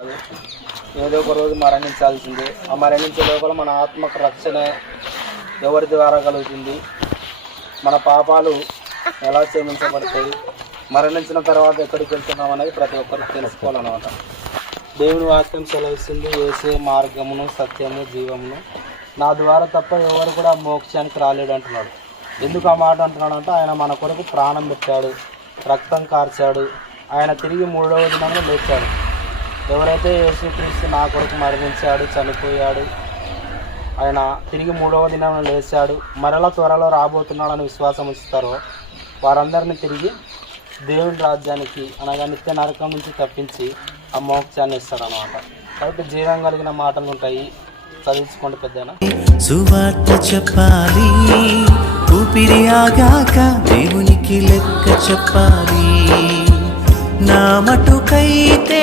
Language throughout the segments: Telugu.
ఏదో ఒక రోజు మరణించాల్సిందే. ఆ మరణించే లోపల మన ఆత్మకు రక్షణ ఎవరి ద్వారా కలుగుతుంది? మన పాపాలు ఎలా క్షమించబడతాయి? మరణించిన తర్వాత ఎక్కడికి వెళ్తున్నాం అనేది ప్రతి ఒక్కరికి తెలుసుకోవాలన్నమాట. దేవుని వాక్యం సెలవిస్తుంది వేసే మార్గమును సత్యము జీవమును. నా ద్వారా తప్ప ఎవరు కూడా మోక్షానికి రాలేడు అంటున్నాడు. ఎందుకు ఆ మాట అంటున్నాడు అంటే ఆయన మన కొరకు ప్రాణం పెట్టాడు రక్తం కార్చాడు. ఆయన తిరిగి మూడవ దినంలో లేచాడు. ఎవరైతే యేసుక్రీస్తు నా కొరకు మరణించాడు చనిపోయాడు ఆయన తిరిగి మూడవ దినం లేచాడు మరలా త్వరలో రాబోతున్నాడని విశ్వాసం ఇస్తారో వారందరిని తిరిగి దేవుని రాజ్యానికి అనగా నిత్య నరకం నుంచి తప్పించి ఆ మోక్షాన్ని ఇస్తాడనమాట కాబట్టి జీవం కలిగిన మాటలు ఉంటాయి. చదివించుకోండి పెద్దనా సువార్త చెప్పాలి ఊపిరి ఆగాక దేవునికి లెక్క చెప్పాలి. నా మటుకైతే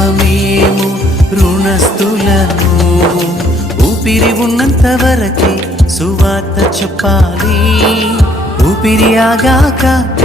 మేము రుణస్థులను ఊపిరి ఉన్నంత వరకే సువార్త చెప్పాలి. ఊపిరి ఆగాక